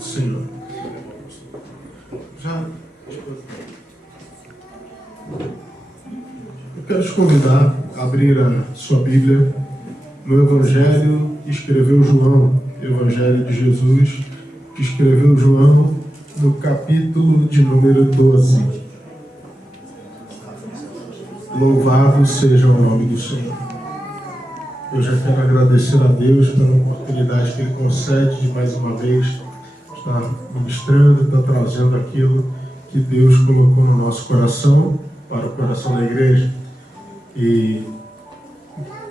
Senhor. Eu quero te convidar a abrir a sua Bíblia no Evangelho que escreveu João, Evangelho de Jesus, que escreveu João, no capítulo de número 12. Louvado seja o nome do Senhor. Eu já quero agradecer a Deus pela oportunidade que Ele concede de mais uma vez está ministrando, está trazendo aquilo que Deus colocou no nosso coração, para o coração da igreja. E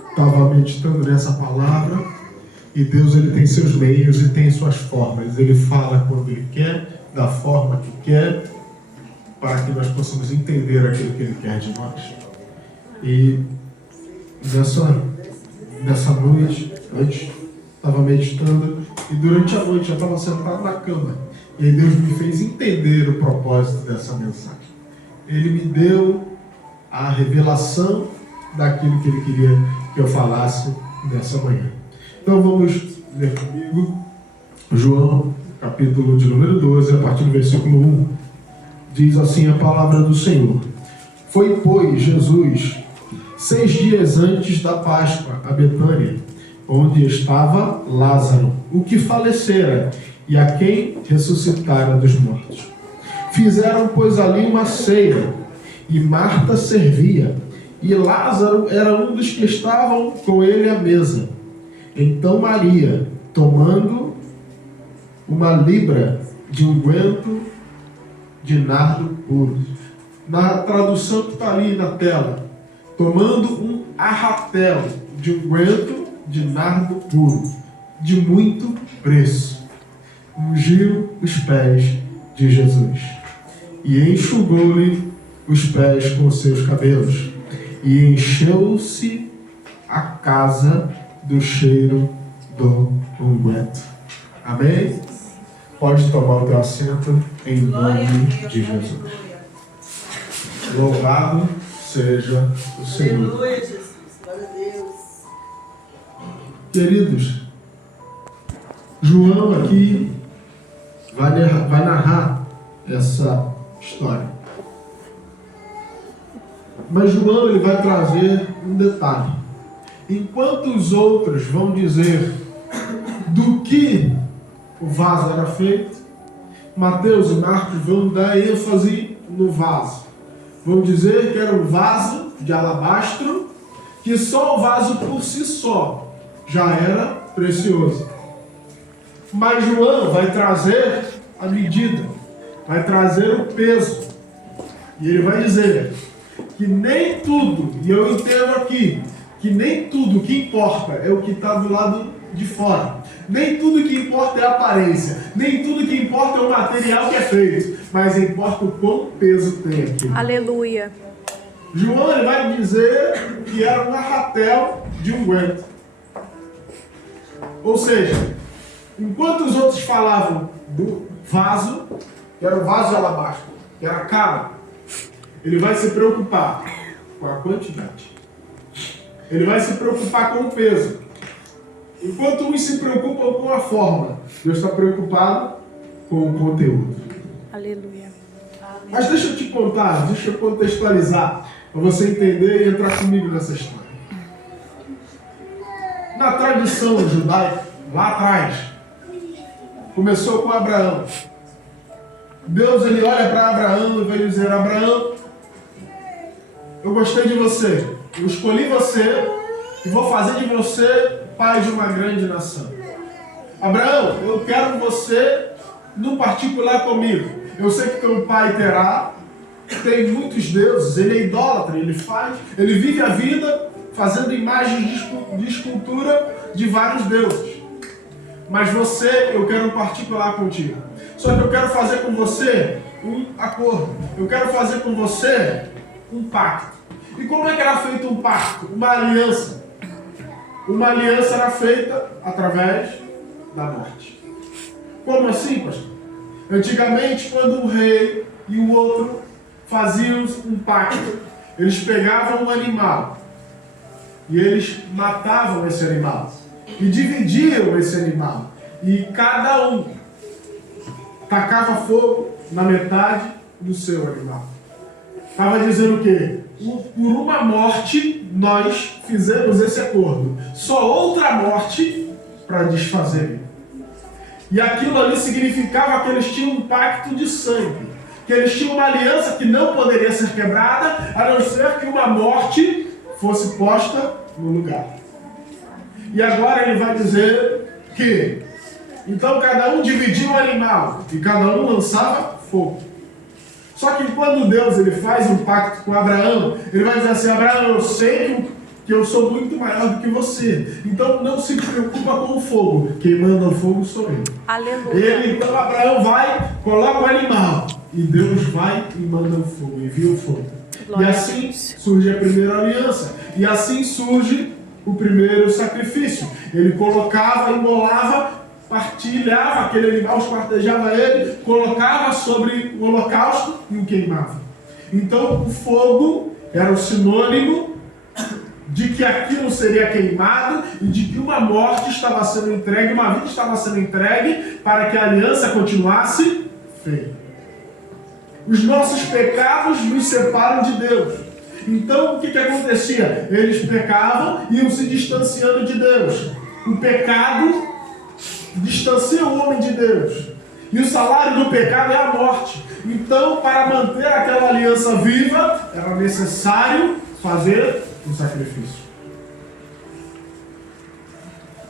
estava meditando nessa palavra, e Deus ele tem seus meios e tem suas formas. Ele fala quando Ele quer, da forma que quer, para que nós possamos entender aquilo que Ele quer de nós. E nessa noite, estava meditando, e durante a noite eu estava sentado na cama, e aí Deus me fez entender o propósito dessa mensagem. Ele me deu a revelação daquilo que Ele queria que eu falasse nessa manhã. Então vamos ler comigo João, capítulo de número 12, a partir do versículo 1. Diz assim a palavra do Senhor: Foi, pois, Jesus 6 dias antes da Páscoa a Betânia, onde estava Lázaro, o que falecera, e a quem ressuscitara dos mortos. Fizeram, pois, ali uma ceia, e Marta servia, e Lázaro era um dos que estavam com ele à mesa. Então Maria, tomando uma libra de unguento de nardo puro, na tradução que está ali na tela, tomando um arratel de unguento de nardo puro, de muito preço, ungiu os pés de Jesus e enxugou-lhe os pés com seus cabelos, e encheu-se a casa do cheiro do unguento. Amém? Pode tomar o teu assento em nome de Jesus. Louvado seja o Senhor. Aleluia, Jesus. Glória a Deus. Queridos, João aqui vai narrar essa história. Mas João ele vai trazer um detalhe. Enquanto os outros vão dizer do que o vaso era feito, Mateus e Marcos vão dar ênfase no vaso. Vão dizer que era um vaso de alabastro, que só o vaso por si só já era precioso. Mas João vai trazer a medida, vai trazer o peso. E ele vai dizer que nem tudo, e eu entendo aqui, que nem tudo que importa é o que está do lado de fora. Nem tudo que importa é a aparência. Nem tudo que importa é o material que é feito. Mas importa o quão peso tem aqui. Aleluia. João ele vai dizer que era um arratel de unguento. Ou seja, enquanto os outros falavam do vaso, que era o vaso de alabastro, que era caro, ele vai se preocupar com a quantidade. Ele vai se preocupar com o peso. Enquanto uns se preocupam com a forma, Deus está preocupado com o conteúdo. Aleluia. Mas deixa eu te contar, deixa eu contextualizar, para você entender e entrar comigo nessa história. Na tradição judaica, lá atrás, começou com Abraão. Deus ele olha para Abraão e vai dizer: Abraão, eu gostei de você, eu escolhi você e vou fazer de você pai de uma grande nação. Abraão, eu quero você no particular comigo. Eu sei que teu pai Terá tem muitos deuses, ele é idólatra, ele vive a vida fazendo imagens de escultura de vários deuses. Mas você, eu quero um particular contigo. Só que eu quero fazer com você um acordo. Eu quero fazer com você um pacto. E como é que era feito um pacto? Uma aliança. Uma aliança era feita através da morte. Como assim, pastor? Antigamente, quando um rei e o outro faziam um pacto, eles pegavam um animal e eles matavam esse animal e dividiam esse animal. E cada um tacava fogo na metade do seu animal. Estava dizendo o quê? Por uma morte nós fizemos esse acordo. Só outra morte para desfazer. E aquilo ali significava que eles tinham um pacto de sangue. Que eles tinham uma aliança que não poderia ser quebrada, a não ser que uma morte fosse posta no lugar. E agora ele vai dizer que então cada um dividia um animal e cada um lançava fogo. Só que quando Deus ele faz um pacto com Abraão, ele vai dizer assim: Abraão, eu sei que eu sou muito maior do que você. Então não se preocupa com o fogo. Quem manda o fogo sou eu. Aleluia. Então Abraão vai, coloca o animal. E Deus vai e manda o fogo, envia o fogo. Glória E assim surge a primeira aliança. E assim surge o primeiro sacrifício. Ele colocava, imolava, partilhava aquele animal, esquartejava ele, colocava sobre o holocausto e o queimava. Então o fogo era o sinônimo de que aquilo seria queimado e de que uma morte estava sendo entregue, uma vida estava sendo entregue para que a aliança continuasse feita. Os nossos pecados nos separam de Deus. Então o que acontecia? Eles pecavam e iam se distanciando de Deus. O pecado distancia o homem de Deus. E o salário do pecado é a morte. Então, para manter aquela aliança viva, era necessário fazer um sacrifício.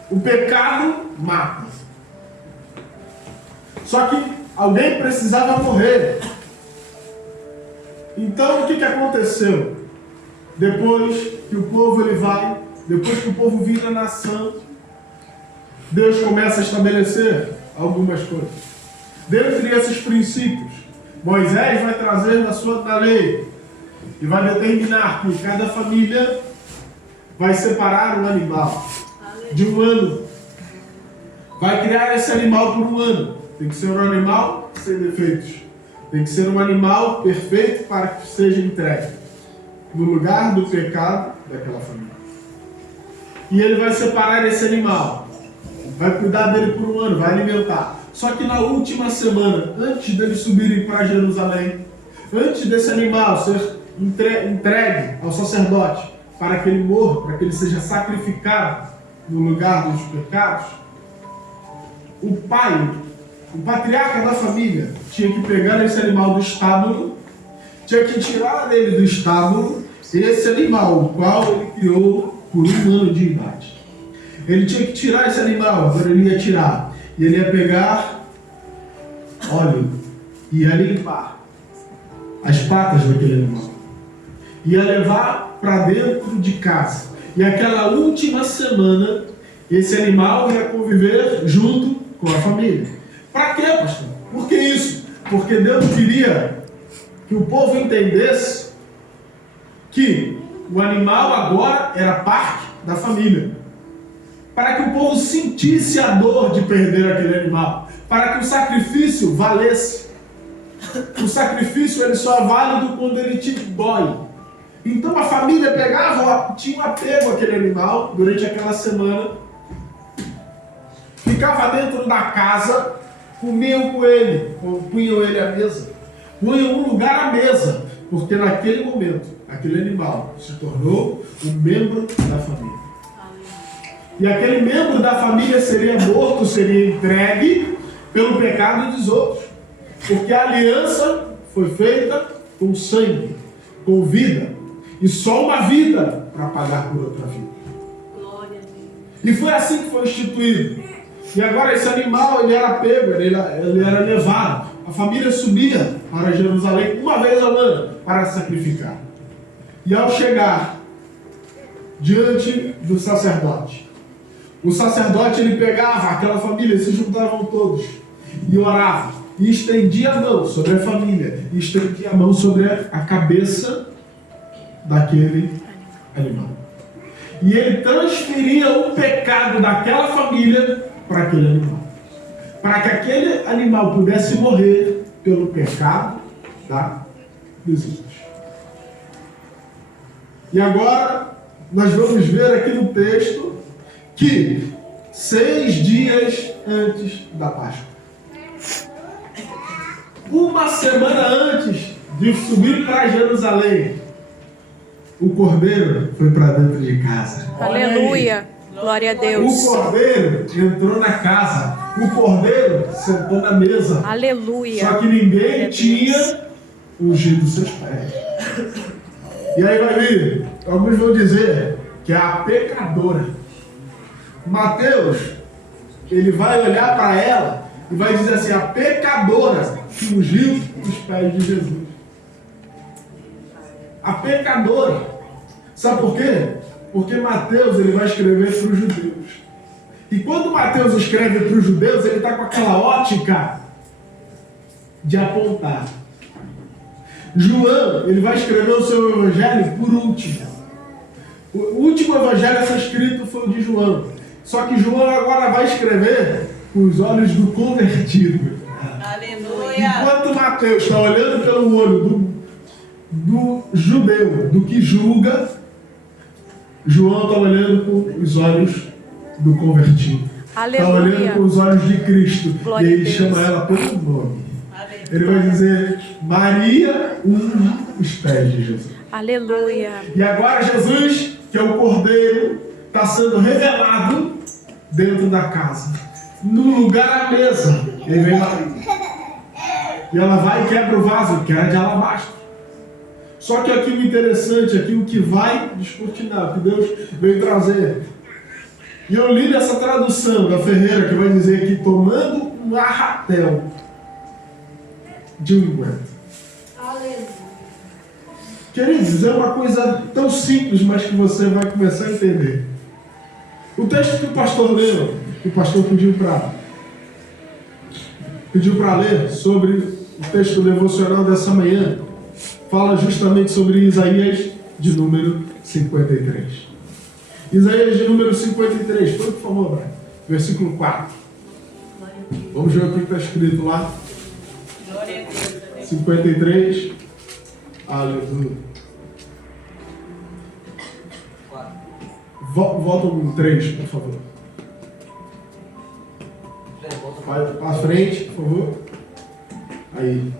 O pecado mata. Só que alguém precisava morrer. Então, o que aconteceu? Depois que o povo depois que o povo vira nação, Deus começa a estabelecer algumas coisas. Dentre esses princípios, Moisés vai trazer na lei e vai determinar que cada família vai separar um animal de um ano. Vai criar esse animal por um ano. Tem que ser um animal sem defeitos. Tem que ser um animal perfeito para que seja entregue no lugar do pecado daquela família. E ele vai separar esse animal. Vai cuidar dele por um ano, vai alimentar. Só que na última semana, antes deles subirem para Jerusalém, antes desse animal ser entregue ao sacerdote, para que ele morra, para que ele seja sacrificado no lugar dos pecados, o pai, o patriarca da família, tinha que pegar esse animal do estábulo, tinha que tirar dele do estábulo esse animal, o qual ele criou por um ano de idade. Ele tinha que tirar esse animal, agora ele ia tirar. E ele ia pegar óleo e ia limpar as patas daquele animal. Ia levar para dentro de casa. E aquela última semana, esse animal ia conviver junto com a família. Para quê, pastor? Por que isso? Porque Deus queria que o povo entendesse que o animal agora era parte da família. Para que o povo sentisse a dor de perder aquele animal. Para que o sacrifício valesse. O sacrifício ele só é válido quando ele te dói. Então a família pegava, tinha um apego àquele animal durante aquela semana. Ficava dentro da casa, comiam com ele, punham ele à mesa. Punham um lugar à mesa. Porque naquele momento, aquele animal se tornou um membro da família. E aquele membro da família seria morto, seria entregue pelo pecado dos outros. Porque a aliança foi feita com sangue, com vida. E só uma vida para pagar por outra vida. Glória a Deus. E foi assim que foi instituído. E agora esse animal ele era pego, ele era levado. A família subia para Jerusalém uma vez ao ano para sacrificar. E ao chegar diante do sacerdote, o sacerdote ele pegava aquela família, se juntavam todos e orava, e estendia a mão sobre a família, e estendia a mão sobre a cabeça daquele animal. E ele transferia o pecado daquela família para aquele animal, para que aquele animal pudesse morrer pelo pecado dos outros. E agora nós vamos ver aqui no texto que 6 dias antes da Páscoa, uma semana antes de subir para Jerusalém, o cordeiro foi para dentro de casa. Aleluia. Glória a Deus. O cordeiro entrou na casa. O cordeiro sentou na mesa. Aleluia. Só que ninguém tinha ungido seus pés. E aí vai vir, alguns vão dizer que é a pecadora. Mateus, ele vai olhar para ela e vai dizer assim: a pecadora que ungiu os pés de Jesus. A pecadora. Sabe por quê? Porque Mateus, ele vai escrever para os judeus. E quando Mateus escreve para os judeus, ele está com aquela ótica de apontar. João, ele vai escrever o seu evangelho por último. O último evangelho a ser escrito foi o de João. Só que João agora vai escrever com os olhos do convertido. Aleluia. Enquanto Mateus está olhando pelo olho do judeu, do que julga, João está olhando com os olhos do convertido. Está olhando com os olhos de Cristo. Glória e ele a Deus. chama ela pelo nome. Aleluia. Ele vai dizer: Maria unge os pés de Jesus. Aleluia. E agora Jesus, que é o cordeiro, está sendo revelado dentro da casa. No lugar à mesa, ele vem Maria. E ela vai e quebra o vaso, que era de alabastro. Só que aqui o interessante, aqui o que vai descortinar, o que Deus veio trazer. E eu li nessa tradução da Ferreira, que vai dizer que tomando um arratel de unguento. Aleluia. Queridos, é uma coisa tão simples, mas que você vai começar a entender. O texto que o pastor leu, que o pastor pediu para ler sobre o texto devocional dessa manhã, fala justamente sobre Isaías de número 53. Isaías de número 53, por favor, Brian. Versículo 4. Vamos ver o que está escrito lá. Glória a Deus. 53. Aleluia. Volta um 3, por favor. Vai para frente, por favor. Aí.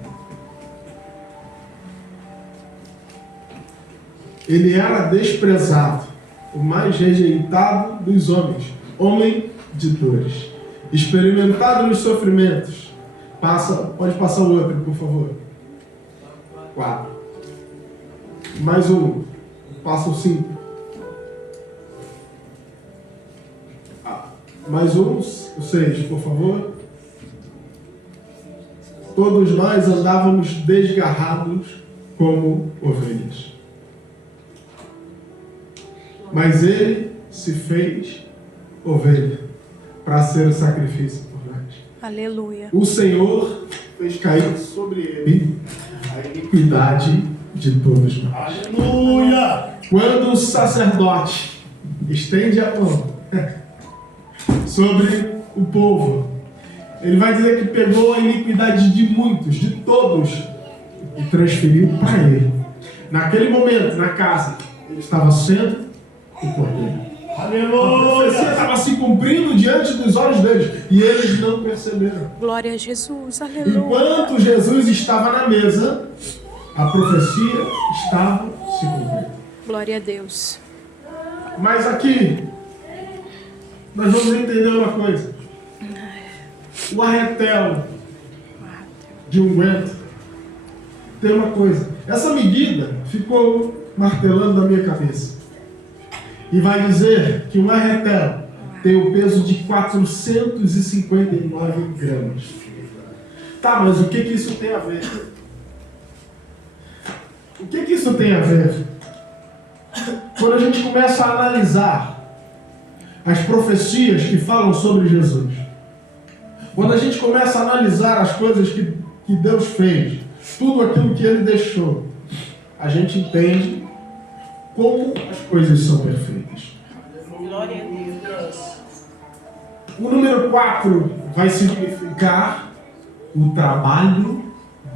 Ele era desprezado, o mais rejeitado dos homens, homem de dores, experimentado nos sofrimentos. Pode passar o outro, por favor. 4. Mais um. Passa o 5. Mais um, o 6, por favor. Todos nós andávamos desgarrados como ovelhas. Mas ele se fez ovelha para ser o sacrifício por nós. Aleluia. O Senhor fez cair sobre ele a iniquidade de todos nós. Aleluia! Quando o sacerdote estende a mão sobre o povo, ele vai dizer que pegou a iniquidade de muitos, de todos, e transferiu para ele. Naquele momento, na casa, ele estava sendo o cordeiro. A profecia estava se cumprindo diante dos olhos deles e eles não perceberam. Glória a Jesus. Aleluia. Enquanto Jesus estava na mesa, a profecia estava se cumprindo. Glória a Deus. Mas aqui, nós vamos entender uma coisa. O arretel de unguento tem uma coisa. Essa medida ficou martelando na minha cabeça. E vai dizer que um arretel tem o peso de 459 gramas. Tá, mas o que isso tem a ver? O que isso tem a ver? Quando a gente começa a analisar as profecias que falam sobre Jesus, quando a gente começa a analisar as coisas que Deus fez, tudo aquilo que Ele deixou, a gente entende como as coisas são perfeitas. Glória a Deus. O número 4 vai significar o trabalho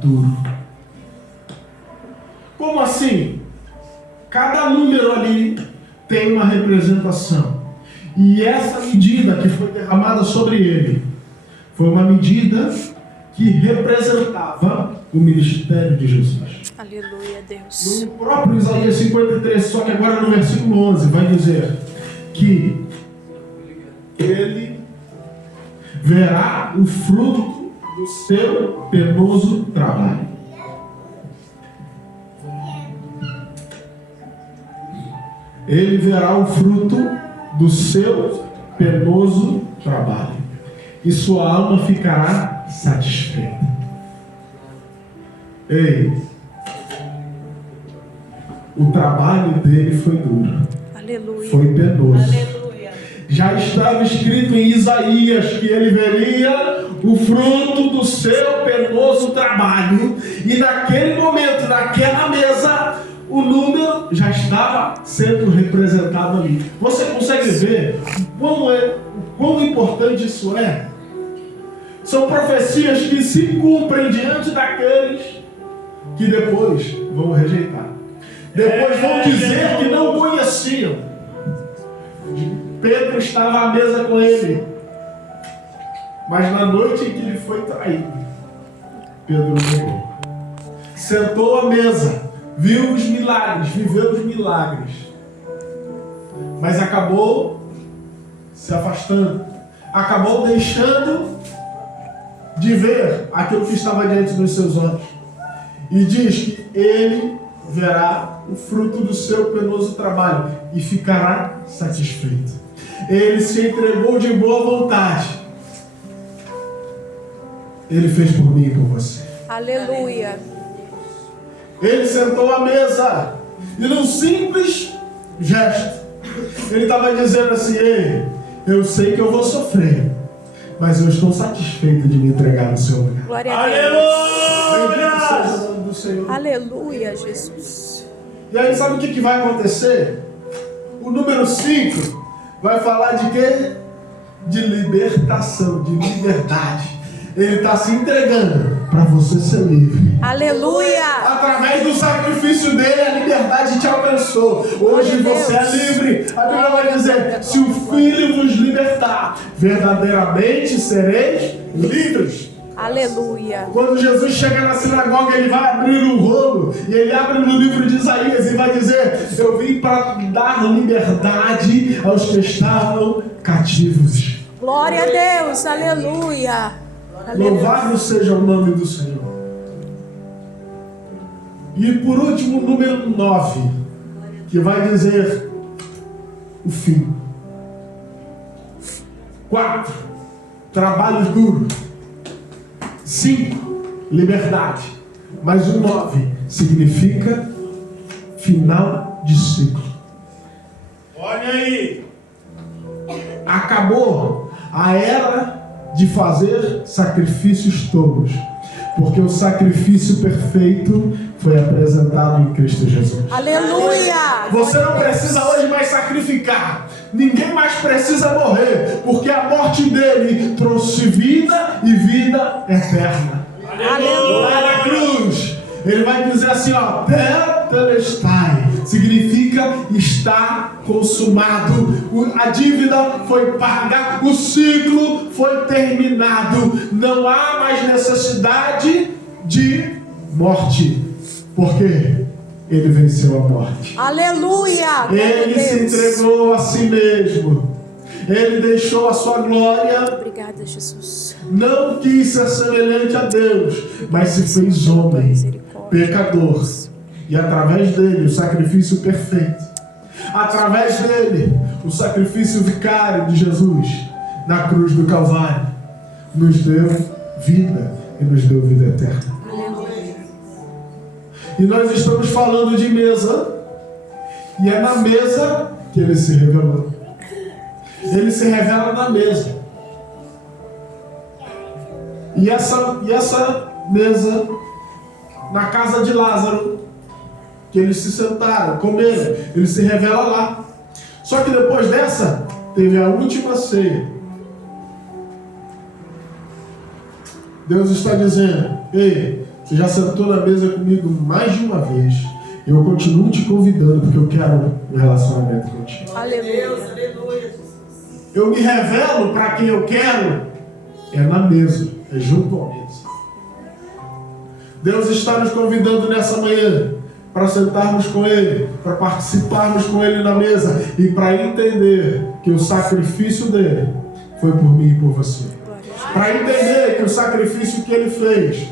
duro. Como assim? Cada número ali tem uma representação. E essa medida que foi derramada sobre ele foi uma medida que representava o ministério de Jesus. Aleluia, Deus. No próprio Isaías 53, só que agora no versículo 11, vai dizer que ele verá o fruto do seu penoso trabalho. Ele verá o fruto do seu penoso trabalho. E sua alma ficará satisfeita. Ei, o trabalho dele foi duro. Aleluia. Foi penoso. Aleluia. Já estava escrito em Isaías que ele veria o fruto do seu penoso trabalho. E naquele momento, naquela mesa, o número já estava sendo representado ali. Você consegue ver quão importante isso é? São profecias que se cumprem diante daqueles que depois vão rejeitar. Depois vão dizer que não conheciam. Pedro estava à mesa com ele. Mas na noite em que ele foi traído, Pedro negou. Sentou à mesa, viu os milagres, viveu os milagres. Mas acabou se afastando. Acabou deixando de ver aquilo que estava diante dos seus olhos. E diz que ele verá o fruto do seu penoso trabalho e ficará satisfeito. Ele se entregou de boa vontade. Ele fez por mim e por você. Aleluia. Ele sentou à mesa e num simples gesto ele estava dizendo assim: ei, eu sei que eu vou sofrer, mas eu estou satisfeito de me entregar no seu lugar. Glória a Deus. Bendito seja o nome do Senhor. Aleluia, Jesus. E aí sabe o que vai acontecer? O número 5 vai falar de quê? De libertação, de liberdade. Ele está se entregando para você ser livre. Aleluia. Através do sacrifício dele, a liberdade te alcançou. Hoje você é livre. A Bíblia vai dizer: se o Filho vos libertar, verdadeiramente sereis livres. Aleluia. Quando Jesus chega na sinagoga, ele vai abrir o rolo, e ele abre no livro de Isaías e vai dizer: eu vim para dar liberdade aos que estavam cativos. Glória a Deus. Aleluia. Louvado seja o nome do Senhor. E por último, o número 9, que vai dizer o fim. 4, trabalho duro. 5, liberdade. Mas o 9 significa final de ciclo. Olha aí. Acabou a era de fazer sacrifícios tolos, porque o sacrifício perfeito foi apresentado em Cristo Jesus. Aleluia. Você não precisa hoje mais sacrificar. Ninguém mais precisa morrer, porque a morte dele trouxe vida e vida eterna. Aleluia. Lá na cruz, ele vai dizer assim, ó: tetelestai, significa está consumado. A dívida foi paga, o ciclo foi terminado. Não há mais necessidade de morte, porque ele venceu a morte. Aleluia. Ele se entregou a si mesmo. Ele deixou a sua glória. Obrigada, Jesus. Não quis ser semelhante a Deus, mas se fez homem, pecador. E através dele, o sacrifício perfeito. Através dele, o sacrifício vicário de Jesus na cruz do Calvário nos deu vida e nos deu vida eterna. E nós estamos falando de mesa, e é na mesa que ele se revelou. Ele se revela na mesa. E essa mesa, na casa de Lázaro, que eles se sentaram, comeram, ele se revela lá. Só que depois dessa, teve a última ceia. Deus está dizendo: ei, você já sentou na mesa comigo mais de uma vez. Eu continuo te convidando, porque eu quero um relacionamento contigo. Aleluia. Eu me revelo para quem eu quero, é na mesa, é junto à mesa. Deus está nos convidando nessa manhã para sentarmos com Ele, para participarmos com Ele na mesa e para entender que o sacrifício dele foi por mim e por você. Para entender que o sacrifício que Ele fez,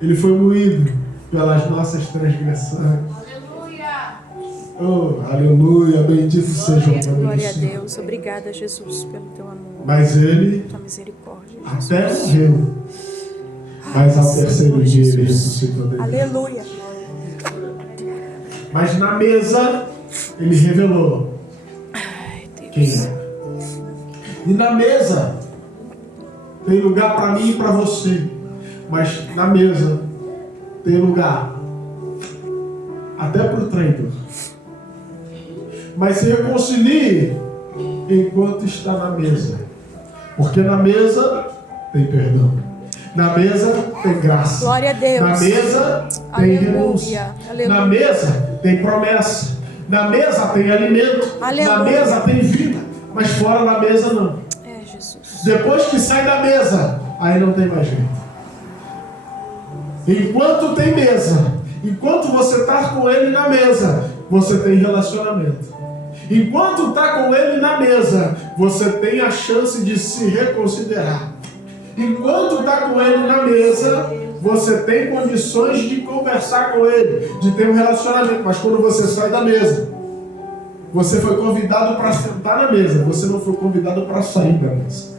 Ele foi moído pelas nossas transgressões. Oh, aleluia, bendito seja o nome do Glória a Senhor. Deus. Obrigada, Jesus, pelo teu amor, Mas Ele tua misericórdia. até morreu, mas ao terceiro dia Ele ressuscitou dele. Aleluia. Mas na mesa, Ele revelou Ai, quem Deus. é. E na mesa, tem lugar para mim e para você. Mas na mesa, tem lugar até para o traidor. Mas se reconcilie enquanto está na mesa. Porque na mesa tem perdão. Na mesa tem graça. Glória a Deus. Na mesa tem renúncia. Aleluia. Na mesa tem promessa. Na mesa tem alimento. Aleluia. Na mesa tem vida. Mas fora da mesa não. É, Jesus. Depois que sai da mesa, aí não tem mais jeito. Enquanto tem mesa, enquanto você está com Ele na mesa, você tem relacionamento. Enquanto está com Ele na mesa, você tem a chance de se reconsiderar. Enquanto está com Ele na mesa, você tem condições de conversar com Ele, de ter um relacionamento. Mas quando você sai da mesa, você foi convidado para sentar na mesa, você não foi convidado para sair da mesa.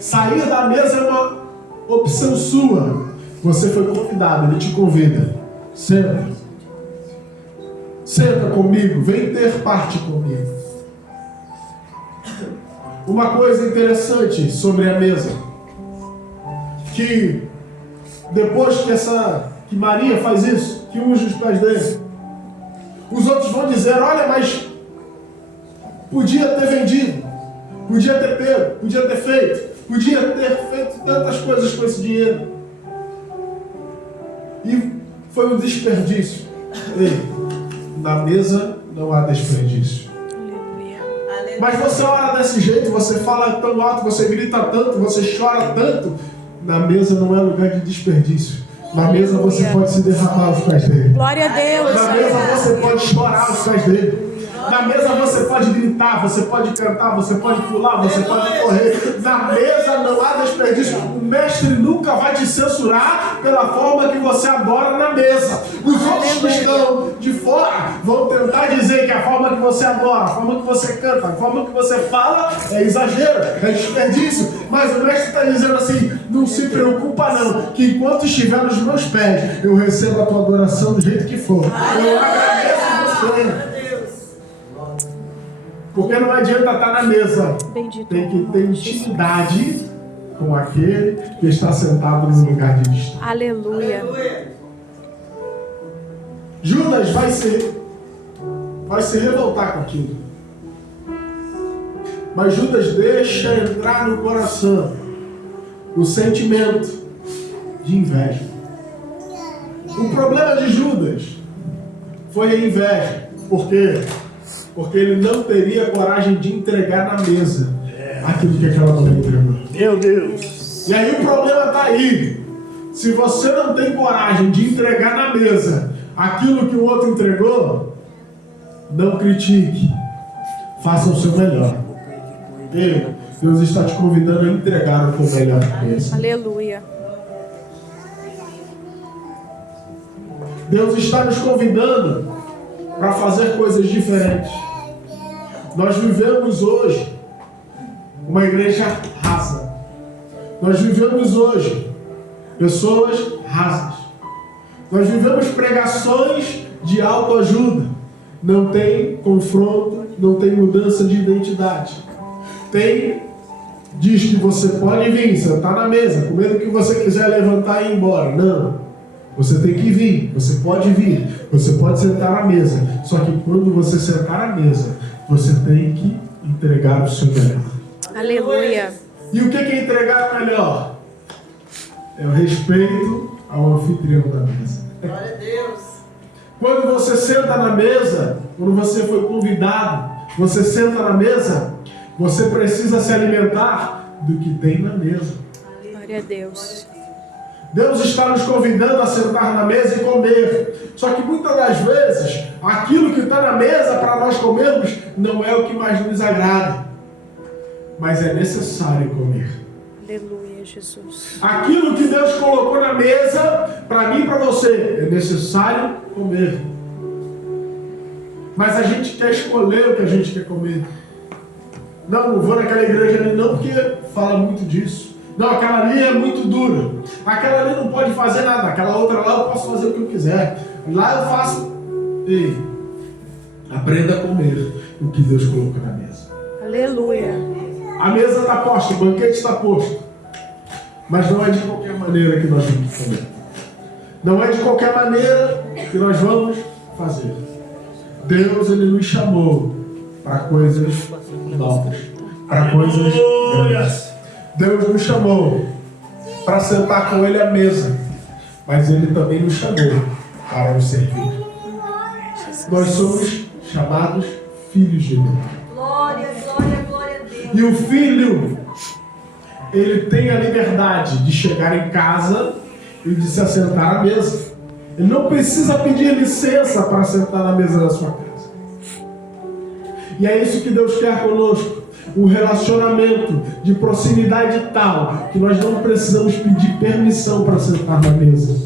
Sair da mesa é uma opção sua. Você foi convidado, Ele te convida. Senta. Senta comigo, vem ter parte comigo. Uma coisa interessante sobre a mesa, que depois que Maria faz isso, que unge os pés dele, os outros vão dizer, olha, mas podia ter vendido, podia ter pego, podia ter feito tantas coisas com esse dinheiro. E foi um desperdício. Ei, na mesa não há desperdício. Aleluia. Mas você ora desse jeito, você fala tão alto, você grita tanto, você chora tanto. Na mesa não é lugar de desperdício. Na mesa você pode se derramar aos pés dele. Glória a Deus. Na mesa você pode chorar aos pés dele. Na mesa você pode gritar, você pode cantar, você pode pular, você pode correr. Na mesa não há desperdício. O mestre nunca vai te censurar pela forma que você adora na mesa. Os outros que estão de fora vão tentar dizer que a forma que você adora, a forma que você canta, a forma que você fala é exagero, é desperdício. Mas o mestre está dizendo assim, não se preocupa não, que enquanto estiver nos meus pés, eu recebo a tua adoração do jeito que for. Eu agradeço você. Porque não adianta estar na mesa. Bendito. Tem que ter intimidade com aquele que está sentado no lugar de destaque. Aleluia. Judas vai se revoltar com aquilo. Mas Judas deixa entrar no coração o sentimento de inveja. O problema de Judas foi a inveja. Por quê? Porque ele não teria coragem de entregar na mesa aquilo que aquela mulher entregou. Meu Deus. E aí o problema está aí. Se você não tem coragem de entregar na mesa aquilo que o outro entregou, não critique. Faça o seu melhor. Ei, Deus está te convidando a entregar o teu melhor na mesa. Aleluia. Deus está nos convidando para fazer coisas diferentes. Nós vivemos hoje uma igreja rasa. Nós vivemos hoje pessoas rasas. Nós vivemos pregações de autoajuda. Não tem confronto, não tem mudança de identidade. Diz que você pode vir, sentar na mesa, com medo que você quiser levantar e ir embora. Não. Você tem que vir, você pode vir, você pode sentar na mesa. Só que quando você sentar na mesa, você tem que entregar o seu melhor. Aleluia. E o que é entregar o melhor? É o respeito ao anfitrião da mesa. Glória a Deus. Quando você senta na mesa, quando você foi convidado, você senta na mesa, você precisa se alimentar do que tem na mesa. Glória a Deus. Deus está nos convidando a sentar na mesa e comer. Só que muitas das vezes, aquilo que está na mesa para nós comermos não é o que mais nos agrada. Mas é necessário comer. Aleluia, Jesus. Aquilo que Deus colocou na mesa, para mim e para você, é necessário comer. Mas a gente quer escolher o que a gente quer comer. Não vou naquela igreja ali não, porque fala muito disso. Não, aquela ali é muito dura. Aquela ali não pode fazer nada. Aquela outra lá eu posso fazer o que eu quiser. Lá eu faço. Ei, aprenda a comer o que Deus colocou na mesa. Aleluia. A mesa está posta, o banquete está posto. Mas não é de qualquer maneira que nós vamos comer. Não é de qualquer maneira que nós vamos fazer. Deus, Ele nos chamou para coisas novas, para coisas grandes. Deus nos chamou para sentar com Ele à mesa, mas Ele também nos chamou para nos servir. Nós somos chamados filhos de Deus. Glória, glória, glória a Deus. E o filho, ele tem a liberdade de chegar em casa e de se assentar à mesa. Ele não precisa pedir licença para sentar na mesa da sua casa. E é isso que Deus quer conosco. Um relacionamento de proximidade tal que nós não precisamos pedir permissão para sentar na mesa.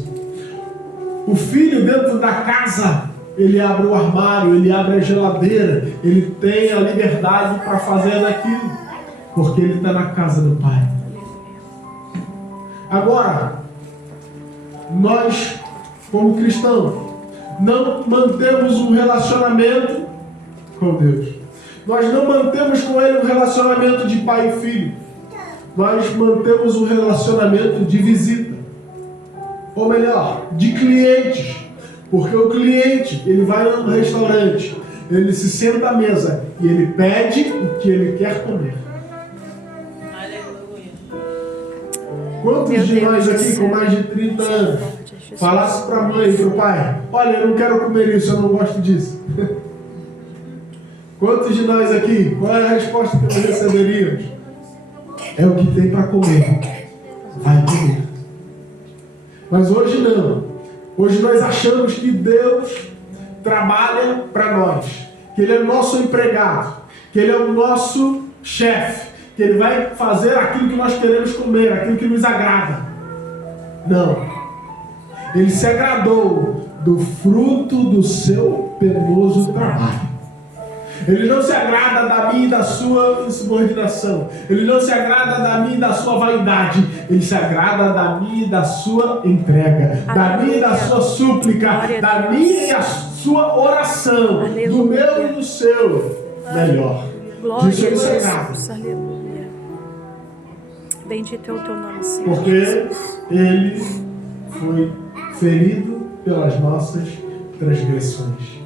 O filho dentro da casa, ele abre o armário, ele abre a geladeira, ele tem a liberdade para fazer aquilo, porque ele está na casa do Pai. Agora, nós, como cristãos, não mantemos um relacionamento com Deus. Nós não mantemos com Ele um relacionamento de pai e filho. Nós mantemos um relacionamento de visita. Ou melhor, de clientes. Porque o cliente, ele vai no restaurante, ele se senta à mesa e ele pede o que ele quer comer. Aleluia. Quantos de nós aqui com mais de 30 anos falasse para a mãe e para o pai: olha, eu não quero comer isso, eu não gosto disso. Quantos de nós aqui, qual é a resposta que nós receberíamos? É o que tem para comer. Vai comer. Mas hoje não. Hoje nós achamos que Deus trabalha para nós. Que Ele é o nosso empregado. Que Ele é o nosso chefe. Que Ele vai fazer aquilo que nós queremos comer, aquilo que nos agrada. Não. Ele se agradou do fruto do seu penoso trabalho. Ele não se agrada da minha e da sua insubordinação. Ele não se agrada da minha e da sua vaidade. Ele se agrada da minha e da sua entrega. Da minha e da sua súplica. Da minha e da sua oração. Do meu e do seu melhor. Disso ele se agrada. Aleluia. Bendito é o teu nome, Senhor. Porque Ele foi ferido pelas nossas transgressões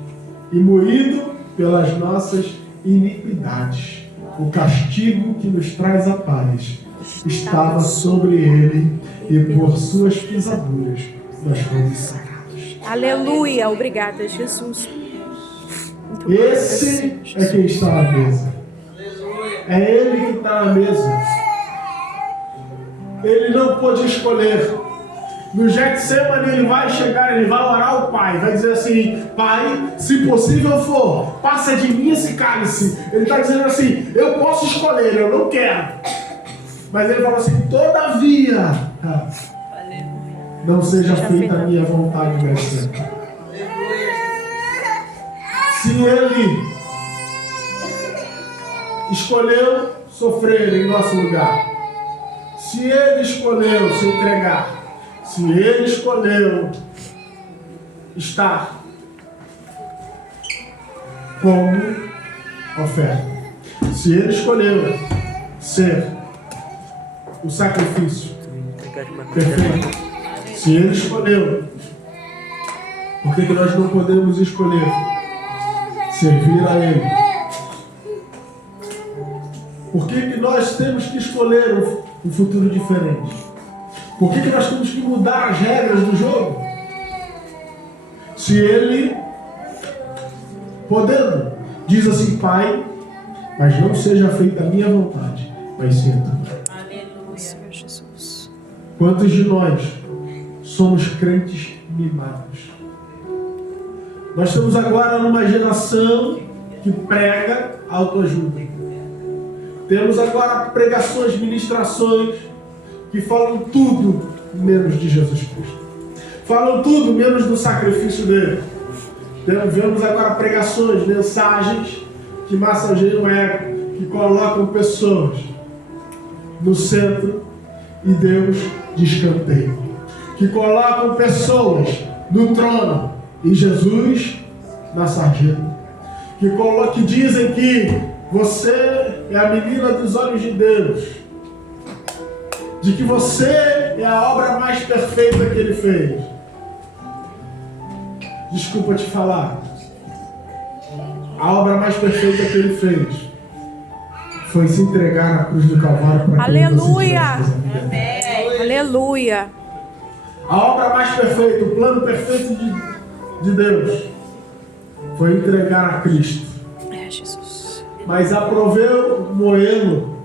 e moído pelas nossas iniquidades. O castigo que nos traz a paz estava sobre Ele, e por suas pisaduras nós fomos sarados. Aleluia. Obrigada, Jesus. Muito Esse é quem está na mesa. É Ele que está na mesa. Ele não pôde escolher. No Getsemane ele vai chegar, ele vai orar ao Pai, vai dizer assim: Pai, se possível for, passa de mim esse cálice. Ele está dizendo assim: eu posso escolher, eu não quero. Mas ele fala assim: todavia, não seja feita a minha vontade, mestre. Se ele escolheu sofrer em nosso lugar, se ele escolheu se entregar, se ele escolheu estar como oferta, se ele escolheu ser o sacrifício perfeito, se ele escolheu, por que nós não podemos escolher servir a Ele? Por que nós temos que escolher um futuro diferente? Por que nós temos que mudar as regras do jogo? Se Ele, podendo, diz assim: Pai, mas não seja feita a minha vontade, mas sim a tua. Senhor Jesus. Quantos de nós somos crentes mimados. Nós estamos agora numa geração que prega autoajuda. Temos agora pregações, ministrações que falam tudo menos de Jesus Cristo. Falam tudo menos do sacrifício dele. Vemos agora pregações, mensagens que massageiam o ego, que colocam pessoas no centro e Deus de escanteio. Que colocam pessoas no trono e Jesus na sarjeta. Que dizem que você é a menina dos olhos de Deus. De que você é a obra mais perfeita que Ele fez. Desculpa te falar. A obra mais perfeita que Ele fez foi se entregar na cruz do Calvário para que Aleluia! Amém. Aleluia! A obra mais perfeita, o plano perfeito de Deus foi entregar a Cristo. É, Jesus. Mas aproveu moê-lo.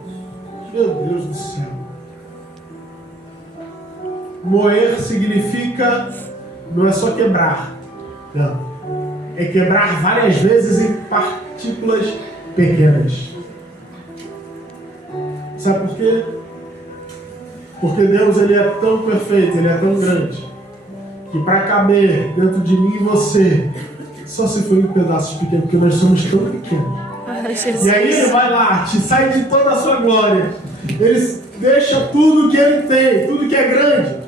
Meu Deus do céu. Moer significa, não é só quebrar. Não. É quebrar várias vezes em partículas pequenas. Sabe por quê? Porque Deus, Ele é tão perfeito, Ele é tão grande, que para caber dentro de mim e você, só se for em pedaços pequenos, porque nós somos tão pequenos. Ai, Jesus. E aí Ele vai lá, te sai de toda a sua glória. Ele deixa tudo que Ele tem, tudo que é grande.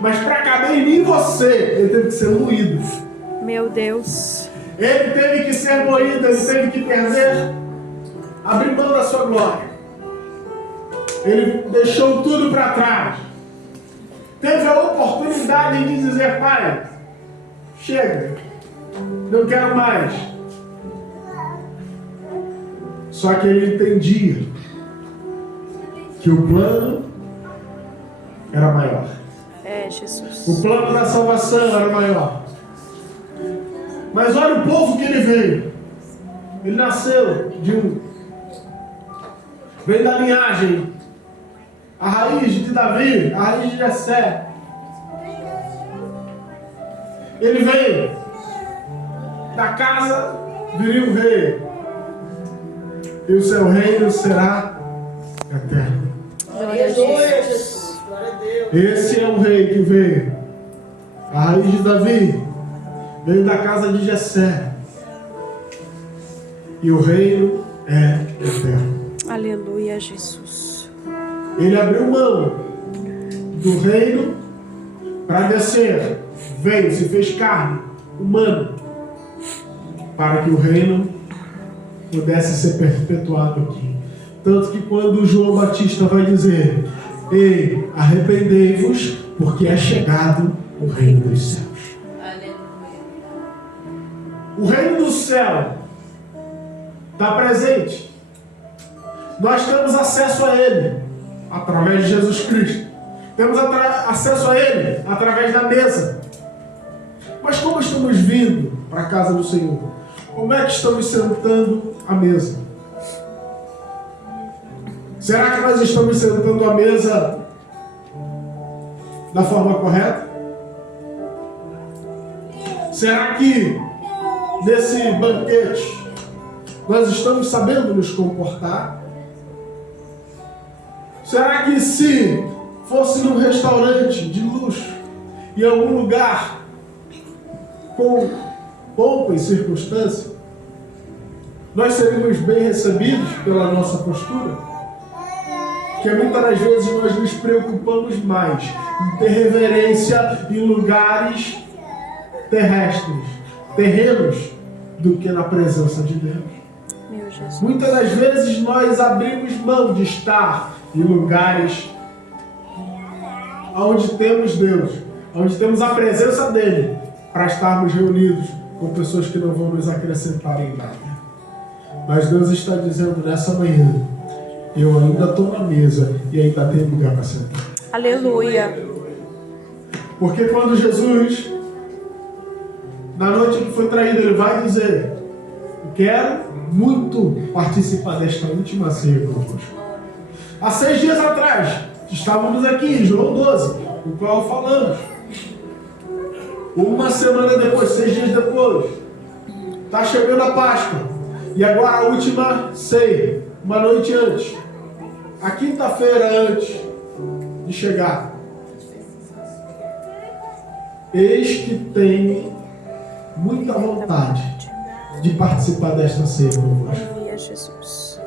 Mas para caber em mim e você, Ele teve que ser moído. Meu Deus. Ele teve que ser moído, Ele teve que perder, abrir mão da sua glória. Ele deixou tudo para trás. Teve a oportunidade de dizer: Pai, chega, não quero mais. Só que ele entendia que o plano era maior. É, Jesus. O plano da salvação era maior. Mas olha o povo que ele veio. Ele nasceu veio da linhagem, a raiz de Davi, a raiz de Jessé. Ele veio da casa, viria o rei, e o seu reino será eterno. Aleluia, Jesus. Glória a Deus. Esse é o rei que veio, a raiz de Davi, veio da casa de Jessé, e o reino é eterno. Aleluia, Jesus. Ele abriu mão do reino para descer, veio, se fez carne humana, para que o reino pudesse ser perpetuado aqui. Tanto que quando João Batista vai dizer: ei, arrependei-vos, porque é chegado o reino dos céus. O reino do céu está presente. Nós temos acesso a Ele através de Jesus Cristo. Temos acesso a Ele através da mesa. Mas como estamos vindo para a casa do Senhor? Como é que estamos sentando à mesa? Será que nós estamos sentando à mesa da forma correta? Será que nesse banquete nós estamos sabendo nos comportar? Será que se fosse num restaurante de luxo, em algum lugar com pompa e circunstância, nós seríamos bem recebidos pela nossa postura? Porque muitas das vezes nós nos preocupamos mais em ter reverência em lugares terrestres, terrenos, do que na presença de Deus. Meu Jesus. Muitas das vezes nós abrimos mão de estar em lugares onde temos Deus, onde temos a presença dEle, para estarmos reunidos com pessoas que não vão nos acrescentar em nada. Mas Deus está dizendo nessa manhã: eu ainda estou na mesa e ainda tenho lugar para sentar. Aleluia. Porque quando Jesus, na noite que foi traído, Ele vai dizer: eu quero muito participar desta última ceia convosco. Há 6 dias atrás, Estávamos aqui em João 12, o qual falamos. Uma semana depois, 6 dias depois, está chegando a Páscoa. E agora a última ceia, uma noite antes. A quinta-feira antes de chegar. Eis que tenho muita vontade de participar desta ceia convosco. Aleluia, Jesus.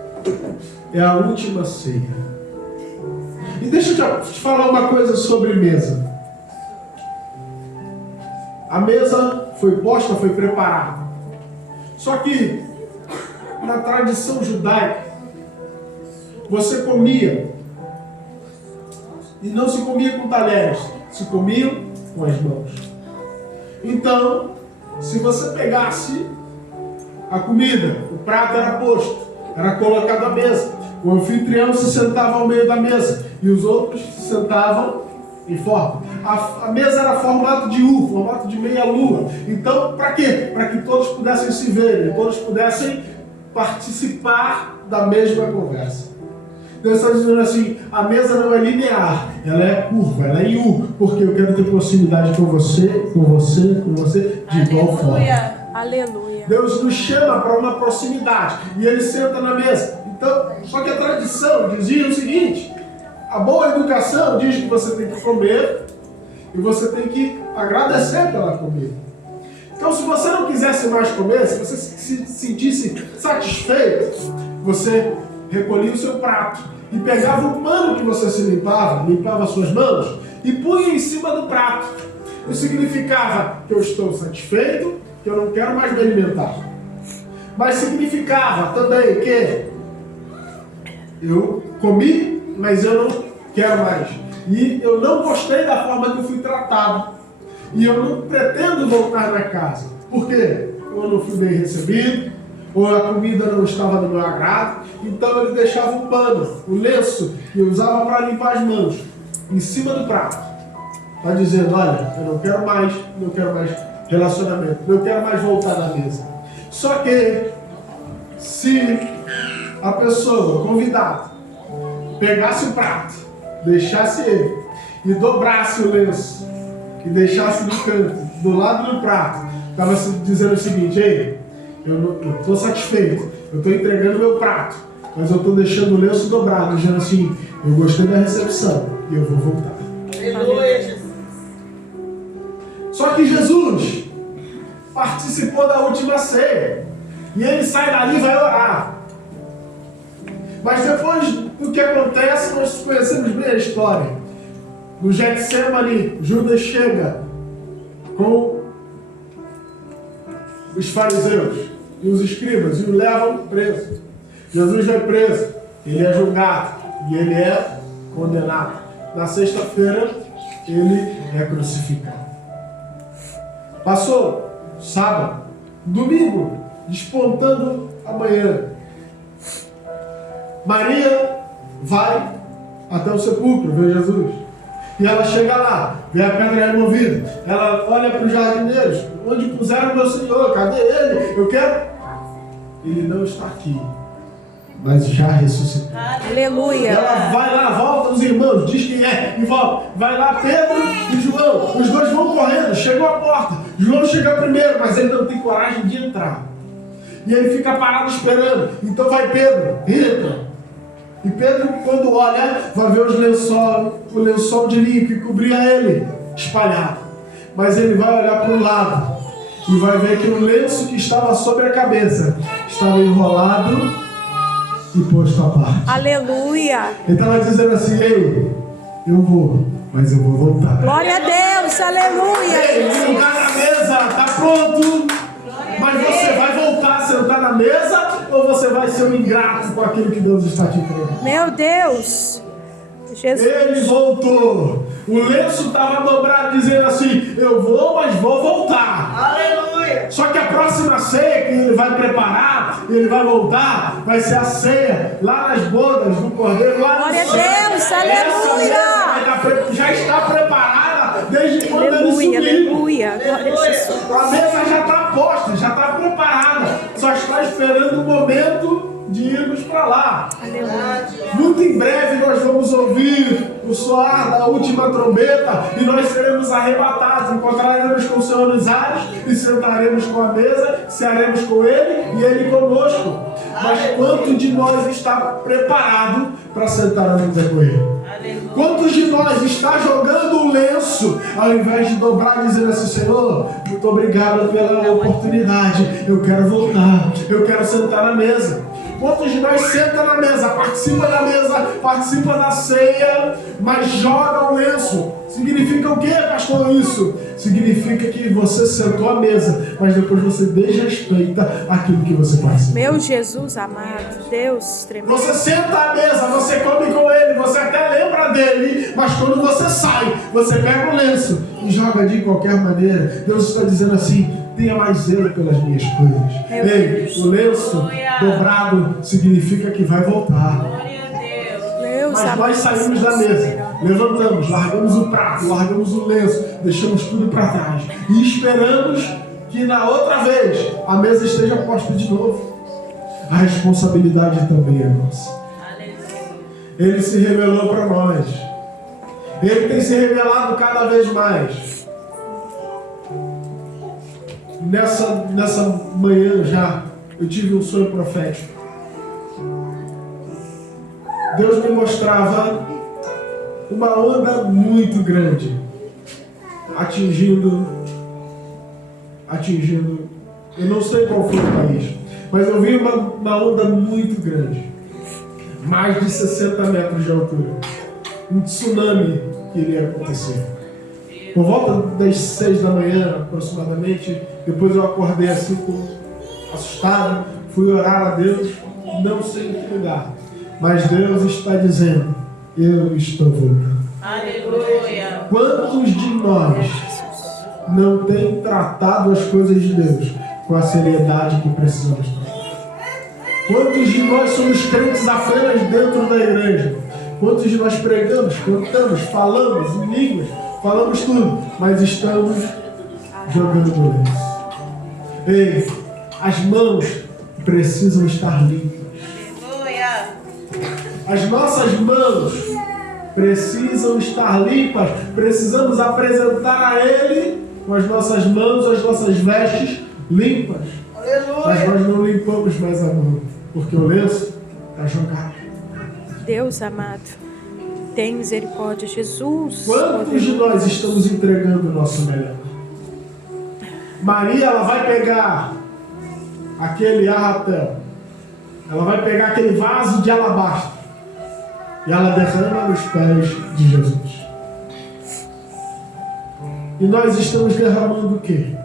É a última ceia. E deixa eu te falar uma coisa sobre mesa. A mesa foi posta, foi preparada. Só que, na tradição judaica, você comia. E não se comia com talheres, se comia com as mãos. Então, se você pegasse a comida, o prato era posto, era colocado à mesa. O anfitrião se sentava ao meio da mesa e os outros se sentavam em forma. A mesa era formato de U, formato de meia-lua. Então, para quê? Para que todos pudessem se ver e todos pudessem participar da mesma conversa. Deus está dizendo assim, a mesa não é linear, ela é curva, ela é em U, porque eu quero ter proximidade com você, de igual forma. Aleluia. Deus nos chama para uma proximidade e Ele senta na mesa. Então, só que a tradição dizia o seguinte, a boa educação diz que você tem que comer e você tem que agradecer pela comida. Então, se você não quisesse mais comer, se você se sentisse satisfeito, você recolhia o seu prato e pegava o pano que você se limpava as suas mãos e punha em cima do prato. Isso significava que eu estou satisfeito, que eu não quero mais me alimentar. Mas significava também que eu comi, mas eu não quero mais. E eu não gostei da forma que eu fui tratado. E eu não pretendo voltar na casa. Por quê? Ou eu não fui bem recebido, ou a comida não estava no meu agrado. Então ele deixava um pano, um lenço, que eu usava para limpar as mãos, em cima do prato. Está dizendo, olha, eu não quero mais relacionamento, não quero mais voltar na mesa. Só que, se a pessoa, o convidado, pegasse o prato, deixasse ele, e dobrasse o lenço, e deixasse no canto, do lado do prato, estava dizendo o seguinte, ei, eu não estou satisfeito, eu estou entregando meu prato, mas eu estou deixando o lenço dobrado, dizendo assim, eu gostei da recepção, e eu vou voltar. Aleluia, Jesus. Só que Jesus participou da última ceia. E ele sai dali e vai orar. Mas depois do que acontece, nós conhecemos bem a história. No Getsemane, Judas chega com os fariseus e os escribas e o levam preso. Jesus vai preso, ele é julgado e ele é condenado. Na sexta-feira, ele é crucificado. Passou sábado, domingo, despontando amanhã. Maria vai até o sepulcro ver Jesus. E ela chega lá, vê a pedra removida. Ela olha para os jardineiros. Onde puseram meu Senhor? Cadê ele? Eu quero... Ele não está aqui, mas já ressuscitou. Aleluia. Ela vai lá, volta os irmãos, diz quem é e volta. Vai lá Pedro e João, os dois vão correndo, chegou à porta. João chega primeiro, mas ele não tem coragem de entrar. E ele fica parado esperando. Então vai Pedro, entra. E Pedro, quando olha, vai ver o lençol de linho que cobria ele, espalhado. Mas ele vai olhar para o lado e vai ver que o lenço que estava sobre a cabeça estava enrolado e posto à parte. Aleluia. Ele estava dizendo assim, ei, eu vou, mas eu vou voltar. Glória a Deus. Aleluia. Ei, o lugar na mesa está pronto, mas você vai voltar a sentar na mesa ou você vai ser um ingrato com aquilo que Deus está te entregando? Meu Deus. Jesus. Ele voltou. O lenço estava dobrado dizendo assim, eu vou, mas vou voltar. Aleluia. Só que a próxima ceia que ele vai preparar, ele vai voltar, vai ser a ceia lá nas bodas do Cordeiro. Lá Glória a no céu. Deus, Essa aleluia. mesa vai estar já está preparada desde quando ele Aleluia, subiu. aleluia. Glória a Jesus. A mesa já está posta, já está preparada. Só está esperando o momento de irmos para lá. Aleluia. Muito em breve nós vamos ouvir o soar da última trombeta e nós seremos arrebatados, encontraremos com o Senhor nos ares e sentaremos com a mesa, cearemos com Ele e Ele conosco. Mas quanto de nós está preparado para sentar à mesa com Ele? Quantos de nós está jogando o lenço ao invés de dobrar dizendo assim: Senhor, muito obrigado pela oportunidade, eu quero voltar, eu quero sentar na mesa. Quantos de nós senta na mesa, participa da mesa, participa da ceia, mas joga o lenço? Significa o quê, pastor, isso? Significa que você sentou à mesa, mas depois você desrespeita aquilo que você participou. Meu Jesus amado, Deus tremendo. Você senta à mesa, você come com Ele, você até lembra dele, mas quando você sai, você pega o lenço e joga de qualquer maneira. Deus está dizendo assim: tenha mais zelo pelas minhas coisas. Ei, o lenço dobrado significa que vai voltar. Mas nós saímos da mesa, levantamos, largamos o prato, largamos o lenço, deixamos tudo para trás e esperamos que na outra vez a mesa esteja posta de novo. A responsabilidade também é nossa. Ele se revelou para nós. Ele tem se revelado cada vez mais. Nessa manhã já, eu tive um sonho profético. Deus me mostrava uma onda muito grande, atingindo, eu não sei qual foi o país, mas eu vi uma onda muito grande, mais de 60 metros de altura, um tsunami que iria acontecer. Por volta das 6 da manhã, aproximadamente, depois eu acordei assim, assustado, fui orar a Deus, não sei em que lugar, mas Deus está dizendo: eu estou voltando. Aleluia. Quantos de nós não tem tratado as coisas de Deus com a seriedade que precisamos tratar? Quantos de nós somos crentes apenas dentro da igreja? Quantos de nós pregamos, cantamos, falamos em línguas, falamos tudo, mas estamos jogando lenço? Ei, as mãos precisam estar limpas. As nossas mãos precisam estar limpas. Precisamos apresentar a Ele com as nossas mãos, as nossas vestes limpas. Mas nós não limpamos mais a mão, porque o lenço está jogado. Deus amado, tem misericórdia, Jesus. Quantos de nós estamos entregando o nosso melhor? Maria, ela vai pegar aquele arratel, ela vai pegar aquele vaso de alabastro e ela derrama nos pés de Jesus. E nós estamos derramando o quê?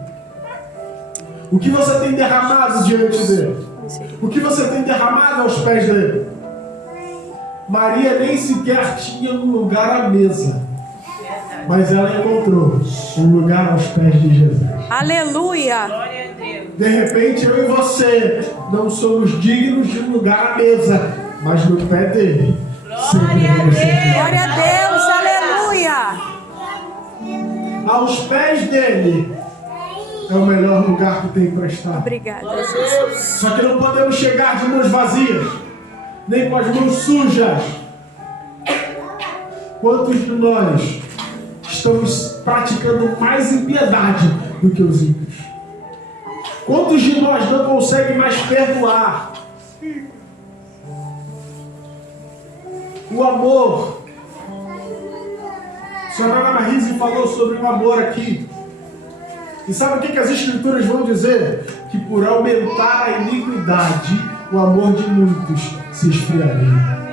O que você tem derramado diante dele? O que você tem derramado aos pés dele? Maria nem sequer tinha um lugar à mesa, mas ela encontrou um lugar aos pés de Jesus. Aleluia! De repente eu e você não somos dignos de um lugar à mesa, mas no pé dele. Glória a Deus! Glória a Deus! Aleluia! Aos pés dele é o melhor lugar que tem para estar. Obrigada, Jesus. Só que não podemos chegar de mãos vazias, nem com as mãos sujas. Quantos de nós estamos praticando mais impiedade do que os ímpios? Quantos de nós não conseguem mais perdoar? O amor. A senhora Ana Marise falou sobre o amor aqui. E sabe o que as escrituras vão dizer? Que por aumentar a iniquidade, o amor de muitos se esfriaria.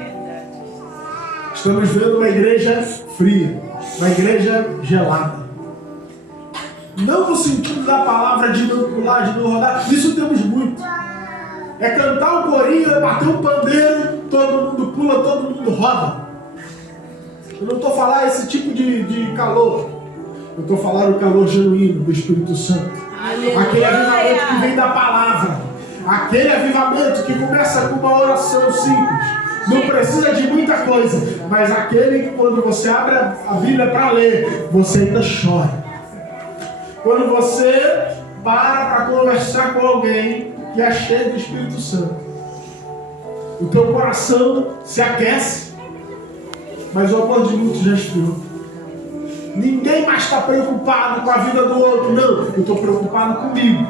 Estamos vendo uma igreja fria, uma igreja gelada. Não no sentido da palavra de não pular, de não rodar, isso temos muito. É cantar um corinho, é bater um pandeiro, todo mundo pula, todo mundo roda. Eu não estou falando esse tipo de calor. Eu estou falando o calor genuíno do Espírito Santo. Aquele avivamento que vem da palavra. Aquele avivamento que começa com uma oração simples. Não precisa de muita coisa, mas aquele que quando você abre a Bíblia para ler, você ainda chora. Quando você para conversar com alguém que é cheio do Espírito Santo. o teu coração se aquece, mas o amor de muitos já esfriou. Ninguém mais está preocupado com a vida do outro. Não, eu estou preocupado comigo.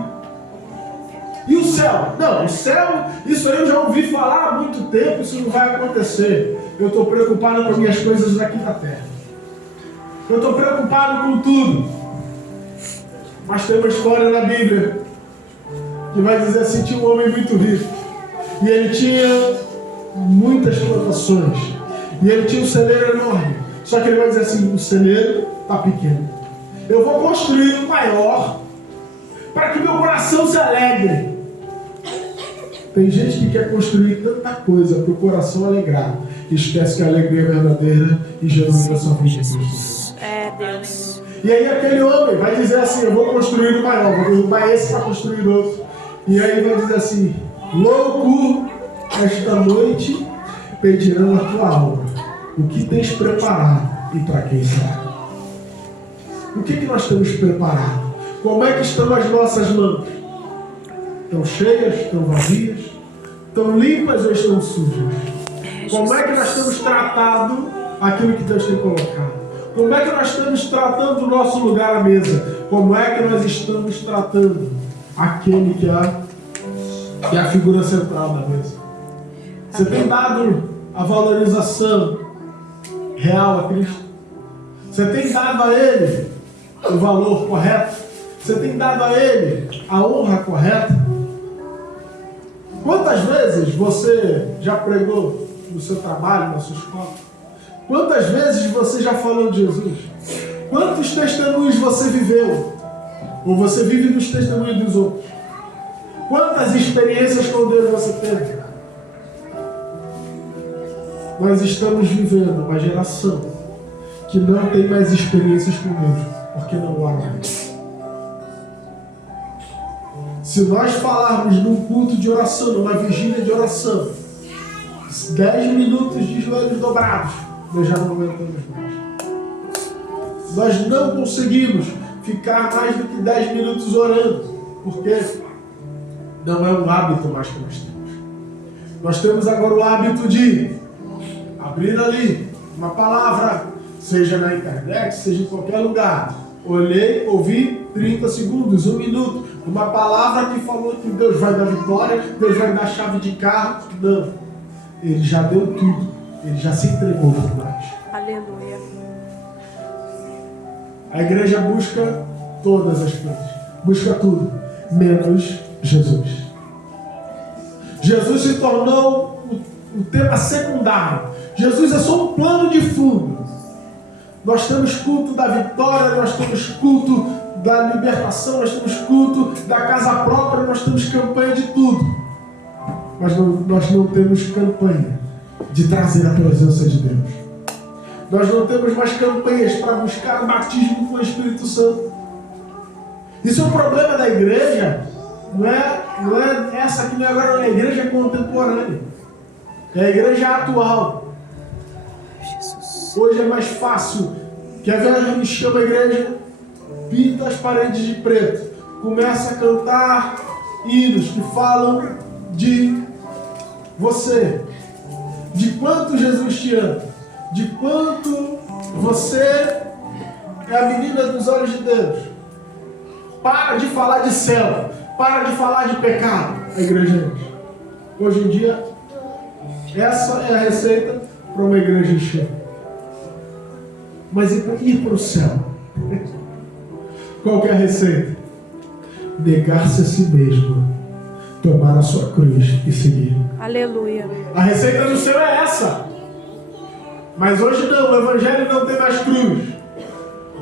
E o céu? Não, o céu, isso aí eu já ouvi falar há muito tempo, isso não vai acontecer. Eu estou preocupado com as minhas coisas daqui da terra. Eu estou preocupado com tudo. Mas tem uma história na Bíblia que vai dizer assim, tinha um homem muito rico. E ele tinha muitas plantações. E ele tinha um celeiro enorme. Só que ele vai dizer assim, o celeiro está pequeno. Eu vou construir um maior para que meu coração se alegre. Tem gente que quer construir tanta coisa para o coração alegrar, que esquece que a alegria é verdadeira e genuína só vem de Cristo. É, Deus. E aí aquele homem vai dizer assim, eu vou construir um maior, vou derrubar esse para construir outro. E aí vai dizer assim, louco, esta noite pedirão a tua alma. O que tens preparado e para quem será? O que nós temos preparado? Como é que estão as nossas mãos? Estão cheias? Estão vazias? Estão limpas ou estão sujas? Como é que nós temos tratado aquilo que Deus tem colocado? Como é que nós estamos tratando o nosso lugar à mesa? Como é que nós estamos tratando aquele que é a figura central da mesa? Você tem dado a valorização real a Cristo? Você tem dado a Ele o valor correto? Você tem dado a Ele a honra correta? Quantas vezes você já pregou no seu trabalho, na sua escola? Quantas vezes você já falou de Jesus? Quantos testemunhos você viveu? Ou você vive nos testemunhos dos outros? Quantas experiências com Deus você teve? Nós estamos vivendo uma geração que não tem mais experiências com Deus, porque não há mais. Se nós falarmos num culto de oração, numa vigília de oração, 10 minutos de joelhos dobrados, nós já não aguentamos mais. Nós não conseguimos ficar mais do que 10 minutos orando, porque não é um hábito mais que nós temos. Nós temos agora o hábito de abrir ali uma palavra, seja na internet, seja em qualquer lugar. Olhei, ouvi, 30 segundos, 1 minuto. Uma palavra que falou que Deus vai dar vitória, Deus vai dar chave de carro. Não. Ele já deu tudo. Ele já se entregou por nós. Aleluia. A igreja busca todas as coisas. Busca tudo, menos Jesus. Jesus se tornou o tema secundário. Jesus é só um plano de fundo. Nós temos culto da vitória, nós temos culto da libertação, nós temos culto da casa própria, nós temos campanha de tudo. Mas nós não temos campanha de trazer a presença de Deus. Nós não temos mais campanhas para buscar o batismo com o Espírito Santo. Isso é um problema da igreja. Não é essa que não é agora, é a igreja contemporânea. É a igreja atual. Hoje é mais fácil que a velha chama a igreja, pinta as paredes de preto, começa a cantar hinos que falam de você, de quanto Jesus te ama, de quanto você é a menina dos olhos de Deus. Para de falar de céu, para de falar de pecado. A igreja hoje em dia, essa é a receita para uma igreja cheia. Mas ir para o céu, qual que é a receita? Negar-se a si mesmo, tomar a sua cruz e seguir. Aleluia. A receita do céu é essa. Mas hoje não, o evangelho não tem mais cruz.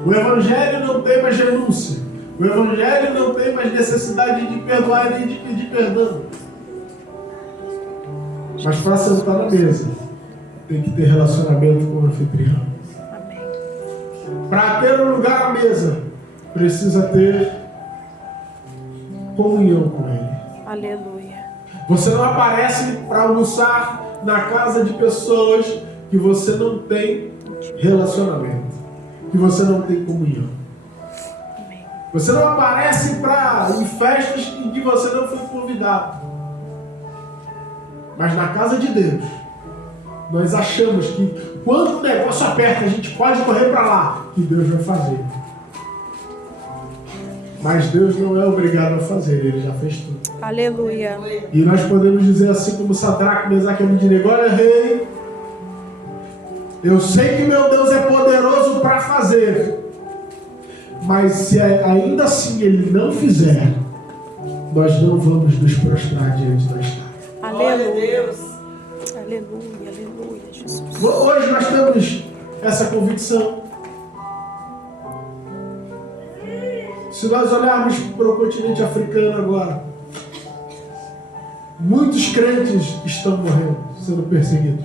O evangelho não tem mais renúncia. O evangelho não tem mais necessidade de perdoar nem de pedir perdão. Mas para sentar na mesa, tem que ter relacionamento com o anfitrião. Para ter um lugar à mesa, precisa ter comunhão com Ele. Aleluia. Você não aparece para almoçar na casa de pessoas que você não tem relacionamento, que você não tem comunhão. Você não aparece em festas em que você não foi convidado. Mas na casa de Deus, nós achamos que quando o negócio aperta, a gente pode correr para lá, que Deus vai fazer. Mas Deus não é obrigado a fazer, Ele já fez tudo. Aleluia. E nós podemos dizer assim como Sadraque, Mesaque e Abednego: olha, rei, eu sei que meu Deus é poderoso para fazer, mas se ainda assim Ele não fizer, nós não vamos nos prostrar diante da estátua. Aleluia. Aleluia, aleluia, Jesus. Hoje nós temos essa convicção. Se nós olharmos para o continente africano agora, muitos crentes estão morrendo, sendo perseguidos.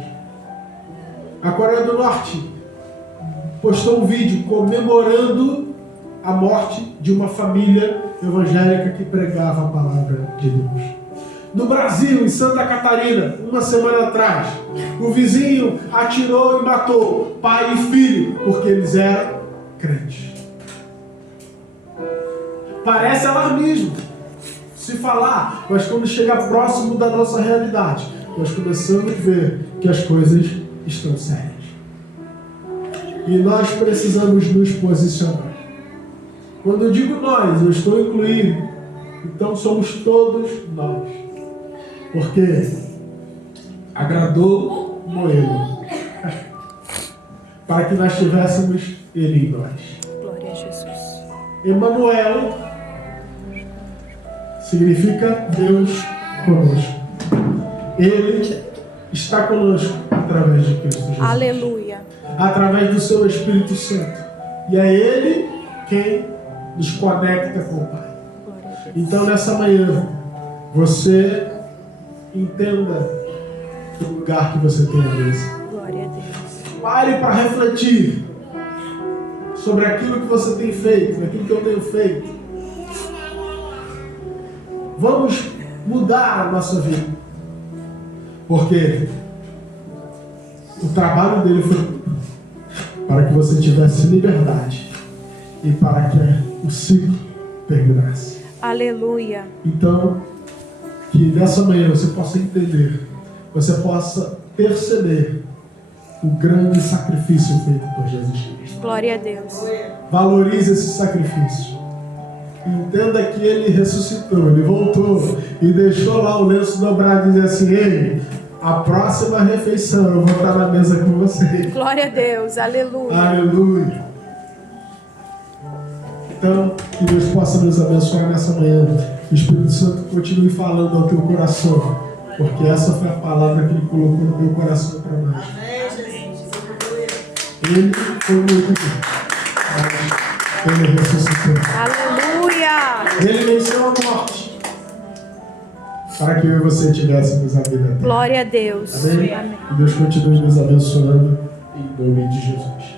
A Coreia do Norte postou um vídeo comemorando a morte de uma família evangélica que pregava a palavra de Deus. No Brasil, em Santa Catarina, uma semana atrás, o vizinho atirou e matou pai e filho, porque eles eram crentes. Parece alarmismo se falar, mas quando chega próximo da nossa realidade, nós começamos a ver que as coisas estão sérias. E nós precisamos nos posicionar. Quando eu digo nós, eu estou incluindo, então somos todos nós. Porque agradou Moelo para que nós tivéssemos Ele em nós. Glória a Jesus. Emanuel significa Deus conosco. Ele está conosco através de Cristo Jesus. Aleluia. Através do seu Espírito Santo. E é Ele quem nos conecta com o Pai. Glória a Deus. Então nessa manhã, você entenda o lugar que você tem à mesa. Glória a Deus. Pare para refletir sobre aquilo que você tem feito, aquilo que eu tenho feito. Vamos mudar a nossa vida. Porque o trabalho dele foi para que você tivesse liberdade e para que o ciclo terminasse. Aleluia. Então, que nessa manhã você possa entender, você possa perceber o grande sacrifício feito por Jesus Cristo. Glória a Deus. Valorize esse sacrifício. Entenda que Ele ressuscitou, Ele voltou e deixou lá o lenço dobrado e dizer assim: Ei, a próxima refeição eu vou estar na mesa com você. Glória a Deus. Aleluia. Aleluia. Então, que Deus possa nos abençoar nessa manhã. Que o Espírito Santo continue falando ao teu coração, porque essa foi a palavra que Ele colocou no meu coração para nós. Ele foi muito bom. Ele ressuscitou. Aleluia. Ele venceu a morte para que eu e você tivéssemos a vida eterna. Glória a Deus. Amém? Amém. Que Deus continue nos abençoando em nome de Jesus.